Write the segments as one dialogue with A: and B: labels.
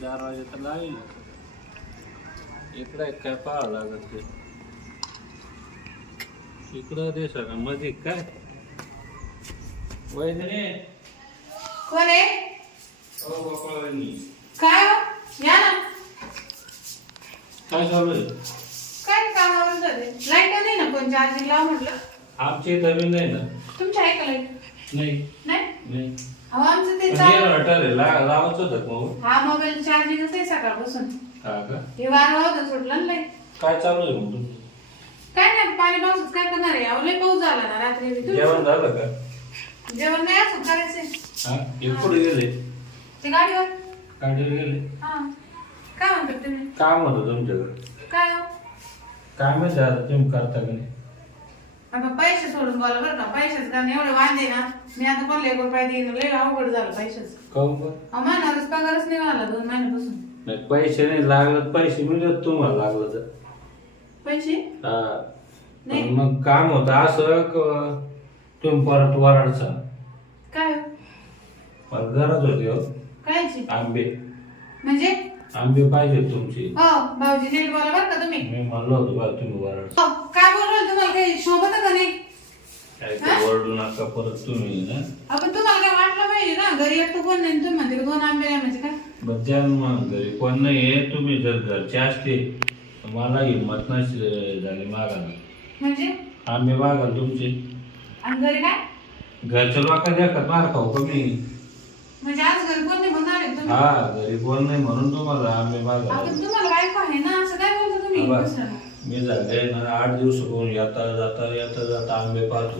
A: दरवाजा तर लावेल इकडे काय पाहावं लागत ते. इकडं दे सरमध्ये काय? वैद्यने
B: कोण आहे?
A: हो बापा वहिनी.
B: काय हो? या ना.
A: काय चालू आहे?
B: काय कामावर झाले लाइट नाही ना पण चार्जिंग लाव म्हटलं.
A: आमची इथं बी नाही ना.
B: तुमच्या आहे का लाइट?
A: नाही.
B: अहो आमचं ते चालू
A: लावायचं होतं मग?
B: हा मोबाईल चार्जिंगच आहे सकाळपासून.
A: हा का?
B: हे वारं होतं सुटलं ना
A: काय चालू आहे मग तुमचं?
B: काय नाही पाणी काय करणार आहे? अहो लय पाऊस झाला ना रात्री. बी. तुम्ही-
A: जेवण झालं का?
B: जेवण नाही असं
A: हा? हे कुठे गेले.
B: ते गाडीवर?
A: गाडीवर गेले.
B: हा. काय म्हणतात तुम्ही?
A: काम होतं तुमच्याकडे?
B: काय हो?
A: काय माहिती आता तुम्ही करता का नाही?
B: आता पैसे सोडून बोला बरं का पैशाच कारण एवढे वांदे ना मी आता पण एक रुपये देईन. लय अवघड झालं पैशाच.
A: काहून का
B: महिन्यावरच पगारच नाही दोन महिन्यापासून.
A: नाही पैसे नाही लागलं पैसे मिळत तुम्हाला लागलं तर.
B: पैसे?
A: हा.
B: नाही.
A: पण मग काम होतं असं क- तुम्ही परत वराडचा.
B: काय?
A: मला गरज होती हो.
B: कायची?
A: आंबे.
B: म्हणजे?
A: आंबे पाहिजे तुमची.
B: हो भाऊजी नीट बोला बरं का तुम्ही.
A: मी म्हणलो होतो बा तुम्ही वराड.
B: हो, काय बोल राहिले तुम्हाला काही शोभत का नाही?
A: काय ते ओरडू नका परत तुम्ही ना
B: आपण तुम्हाला काय वाटलं पाहिजे ना? घरी एकटं कोण नाही तुम्ही म्हणते का दोन आंबे म्हणजे काय?
A: बरं द्या ना मग घरी. कोण नाही आहे तुम्ही जर घरचे असते तर मला हिंमत नसती झाली मागायला.
B: म्हणजे?
A: आंबे मागाल तुमचे.
B: आणि घरी काय?
A: घरच्या लोकांना मार खाऊ कमी
B: म्हणजे आज घरी कोण नाही म्हणणार आहे तुम्ही
A: हा घरी कोण नाही म्हणून तुम्हाला आंबे मागायला
B: आपण तुम्हाला बायको आहे ना असं काय बोलता तुम्ही?
A: आबा.
B: दुसऱ्याला?
A: मी झाले ना आठ दिवस होऊन येता जाता येता जाता आंबे पाहतो.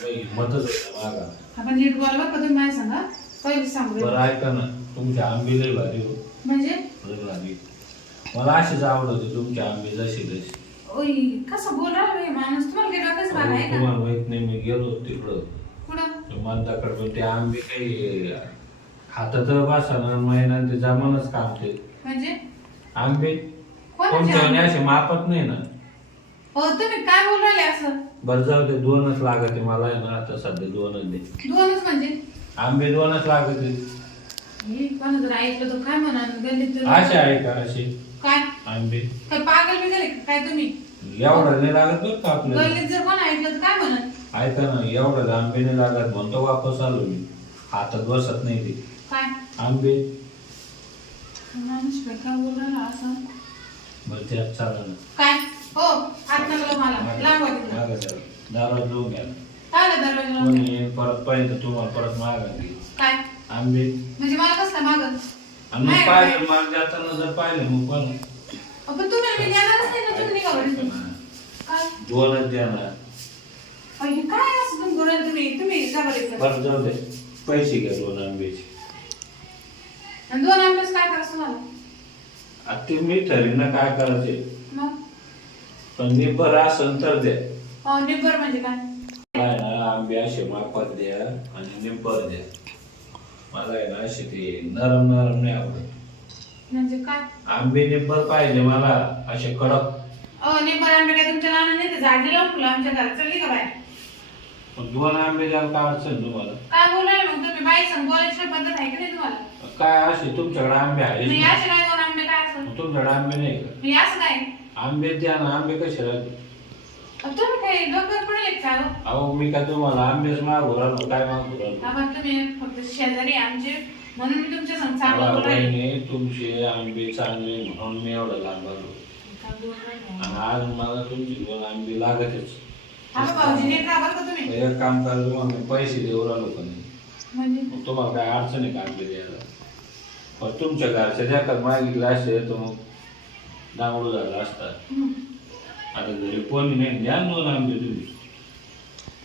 A: काही हिंमतच आहे मागा.
B: आपण नीट बोला बरं का तुम्ही माझ्या सांगा पहिले सांगू
A: बरं ऐका ना तुमचे आंबे लय भारी हो.
B: म्हणजे?
A: लय भारी. मला असेच आवडते तुमचे आंबे जसे जसे.
B: ओय कसं बोला रे माणूस? तुम्हाला काही डोक्याच भाग आहे का?
A: तुम्हाला माहीत नाही मी गेलो तिकडं.
B: कुठं?
A: मंदाकडे पण ते आंबे काही हातात बसाना महिना ते जमानच काम ते
B: म्हणजे?
A: आंबे? असे मापत नाही ना.
B: हो तुम्ही काय बोल राहिले असं?
A: बरं जाऊ दे दोनच लागते मला आहे ना आता सध्या दोनच दे.
B: दोनच म्हणजे?
A: आंबे दोनच लागते.
B: हे कोणा जर ऐकलं तर काय म्हणा गल्लीत तर-
A: असे आहे का असे?
B: काय?
A: आंबे.
B: काय पागल बी झाले का? काय तुम्ही?
A: एवढा नाही लागत बरं का आपल्याला?
B: गल्लीत जर कोण ऐकलं तर काय म्हणत
A: ऐका ना एवढा आंबे नाही लागत म्हणतो वापस आलो मी. हातात बसत नाही ते.
B: काय
A: आंबे
B: माणूस काय असं
A: बरं त्यात चालू ना
B: काय हो हात नका मला लांब व्हा तिकडं.
A: मागं चला. दारात जाऊन घ्या
B: काय आलं दरवाजा लावून?
A: कोणी येईन परत तुम्हाला परत मागा
B: काय
A: आंबे
B: म्हणजे मला कसं काय मागत
A: आणि मग
B: नाही,
A: पाहिलं माग जाताना जर पाहिलं मग पण
B: पण तुम्ही मी देणारच नाही ना तुम्ही निघा बरं. काय
A: दोनच द्या ना
B: अहो, हे काय असं तुम्ही बोलायला तुम्ही तुम्ही का बरं इकडं?
A: बरं जाऊ दे पैसे घ्या दोन आंब्याचे
B: आणि दोन आंबेच काय करायचं तुम्हाला?
A: आता ते मी ठरेन ना काय करायचे?
B: मग?
A: पण मी बरं असेल तर द्या.
B: हो निब्बर म्हणजे काय?
A: काय ना आंबे असे मापात द्या आणि निब्बर द्या. मला आहे ना असे ते नरम नरम नाही आवडत.
B: म्हणजे काय?
A: आंबे निब्बर पाहिजे मला असे कडक.
B: निब्बर आंबे काय तुमच्या नाना नाही ते झाडे लावून फुलं आमच्या घरात चालली का
A: दोन आंबे द्याल काय अडचण तुम्हाला?
B: काय बोलायला मग तुम्ही? बाई सांग बोलायची पद्धत आहे का नाही तुम्हाला?
A: काय असे? तुमच्याकडे आंबे आहे
B: असे काय दोन आंबे काय असं?
A: तुमच्याकडे आंबे नाही का?
B: मी असं काय
A: आंबे द्या ना आंबे कसे राहते
B: अहो, तुम्ही काही डोक्यावर पडेल का हो?
A: अहो मी काय तुम्हाला आंबेच मागू राहिलो काय मागू राहिलो?
B: आपण तुम्ही फक्त शेजारी आमचे म्हणून मी तुमच्या संग चांगलं
A: मला
B: बोलायला
A: बहिणी तुमचे आंबे चांगले म्हणून मी एवढं लांब आलो. आणि आज मला तुमची दोन आंबे लागतच. एक काम करा तुम्हाला पैसे देऊ राहिलो पण.
B: म्हणजे
A: मग तुम्हाला काय अडचण आहे का आंबे द्यायला पण तुमच्या घरच्या द्या का मागितलं असे तर मग डांगडू झाला असता
B: हं.
A: आता घरी कोणी नाही द्या दोन आंबे तुम्ही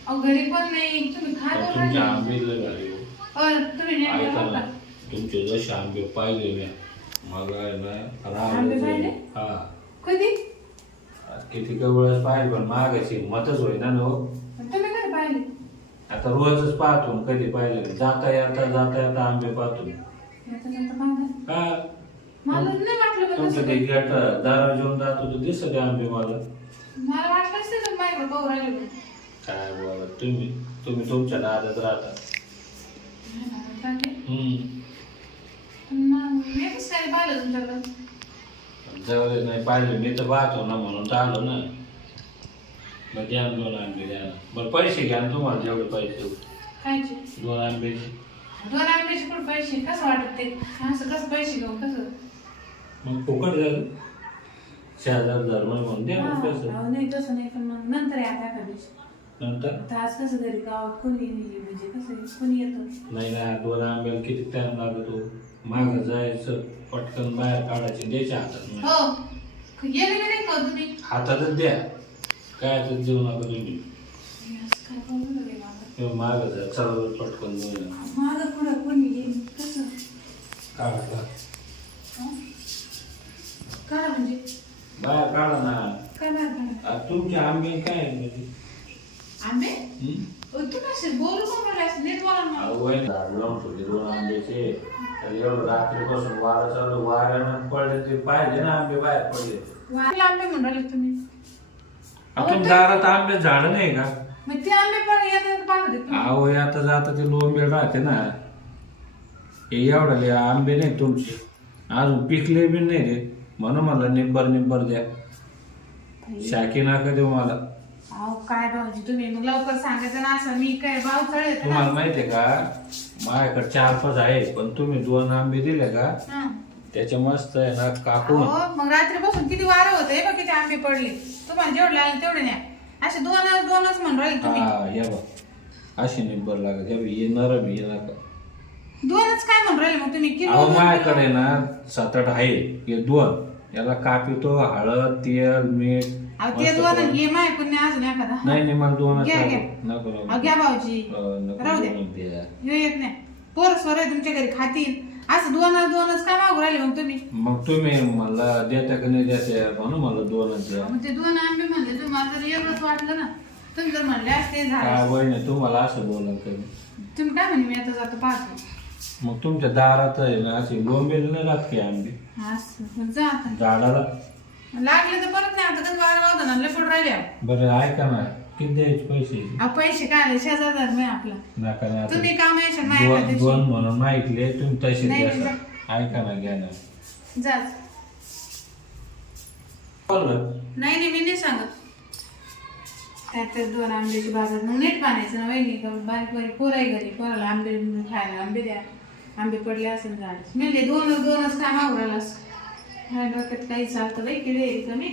B: अहो घरी पण नाही तुम्ही काय
A: पण
B: बोल
A: तुमचे
B: राहिले?
A: आंबे भारी हो. ऐका ना? तुमचे जसे आंबे पाहिजे मी मला ना हा
B: कधी
A: किती काही वेळेस पाहिजे पण मागायची मतच होईना ना हो
B: तुम्ही कधी पाहिले
A: आता रोजच पाहतो कधी पाहिले जाता येता जाता येता आंबे पाहतो. का
B: मला नाही वाटलं बरं
A: तुमचं
B: तसं.
A: ते गेट दारा जेवण जातो तर दिसत आहे आंबे मला
B: मला वाटलंच नाही तुम्ही माझ्याकडे पाहू राहिले म्हणून.
A: काय बोला तुम्ही तुम्ही तुमच्या नादात राहता
B: नाही.
A: हम्म.
B: पण मग मी कसं काय कधी पाहिलं तुमच्याकडं
A: जाऊ दे नाही पाहिजे मी तर पाहतो ना म्हणून आलो ना मग द्या ना दोन आंबे द्या ना. बरं पैसे घ्या ना तुम्हाला जेवढे पैसे
B: खायचे
A: दोन आंब्याचे
B: दोन आंब्याचे पण पैसे कसं वाटत ते असं कसं पैसे घेऊ कसं
A: मग फुकट झालं शेजार धर्म म्हणून द्या मग
B: अहो, नाही तसं नाही पण मग नंतर या दिवशी
A: नंतर
B: आता आज कसं घरी गावात कोणी म्हणजे कसं कोणी येतं
A: नाही ना दोन आंब्याला किती टाइम लागतो मागं जायचं पटकन बाहेर काढायचे द्यायच्या हातात नाही.
B: हो गेले की नाही का तुम्ही
A: हातातच द्या काय हातात देऊ नका तुम्ही
B: असं काय बोलू नका मला.
A: किंवा मागं जा चला पटकन दोन
B: मागं पुढं कोणी येईल कसं
A: काढा.
B: हं? म्हणजे
A: बाहेर काढा ना
B: काय बाहेर काढा?
A: आ, तुमचे आंबे काय आहे म्हणजे
B: आंबे? तू कसे बोलू? नीट बोला ना.
A: एवढं रात्रीपासून वारं चालू वाऱ्यानं पडले ते पाहिजे ना आंबे बाहेर पडले.
B: वाला आंबे तुम्ही.
A: दारात आंबे झाड नाही का?
B: मग ते आंबे पण येतात पाहते तुम्ही?
A: अहो आता जाता ते लोंबेल राहते ना. हे एवढे आंबे नाही तुमचे. अजून पिकले बी नाही रे. म्हणून मला निब्बर निब्बर द्या. शाकी नाका देऊ मला.
B: अहो काय भाऊजी तुम्ही? मग लवकर सांगायचं ना असं. मी काय भाव चढेल
A: तुम्हाला माहितीये का? माझ्याकडे चार पाच आहे पण तुम्ही दोन आंबे दिले का? त्याच्या मस्त आहे ना कापून
B: मग रात्रीपासून किती वारं होते? बघ किती आंबे पडले. तुम्हाला जेवढे आले तेवढे न्या. असे दोनच दोनच म्हणून राहिले तुम्ही.
A: हा हे बघ. अशी निब्बर लागत हे बघ, हे नरम आहे, हे नका.
B: दोनच काय म्हणून राहिले मग तुम्ही? किलो
A: अहो माझ्याकडे? ना सात आठ आहे. हे दोन. याला कापितो हळद तेल मीठ.
B: अहो ते
A: मस्त
B: दोन
A: करून.
B: घे माय पण अजून एखादा.
A: नाही नाही मला दोनच
B: घ्या, घ्या.
A: नको नको.
B: अहो घ्या भाऊजी.
A: अं, नको
B: राहू द्या.
A: दोनच द्या.
B: ह्यो एक नाही. पोर स्वर आहे तुमच्या घरी खातील. असं दोनच दोनच काय मागू राहिले मग तुम्ही?
A: मग तुम्ही मला देता का नाही देता म्हणून मला दोनच द्या.
B: मग ते दोन आंबे म्हणले तुम्हाला जर एवढंच वाटलं ना तुम्ही जर म्हणले असते
A: काय
B: झालं
A: बहिणी तुम्हाला असं बोला कमी
B: तुम्ही काय म्हणे मी आता जातो पाहतो.
A: मग तुमच्या दारात आहे ना असे लोंबेल नाही की आंबे.
B: असं जा आता.
A: झाडाला.
B: लागले तर परत नाही आता कधी वारं वाजता ना लपड राहिले अहो.
A: बरं ऐका ना किती द्यायचे पैसे?
B: पैसे काय आले शेजार आहे आपला.
A: नका नाही आता
B: तुम्ही काम यायचं नाही
A: दोन म्हणून तुम्ही तसे
B: नाही,
A: द्या.
B: नाही,
A: ऐका ना घ्या ना.
B: दिवशी. जाच
A: बोललं.
B: नाही नाही मी नाही सांगत. त्यात दोन आंब्याची बाजार मग नीट पाण्याचं ना वहिनी का बारीक बारीक पोर आहे घरी पोराला आंबे खायला आंबे द्या. आंबे पडले असेल झाड. म्हणले दोन दोनच काय मागू राहिलास काय डोक्यात काही चालतं बाई किडे आहे कमी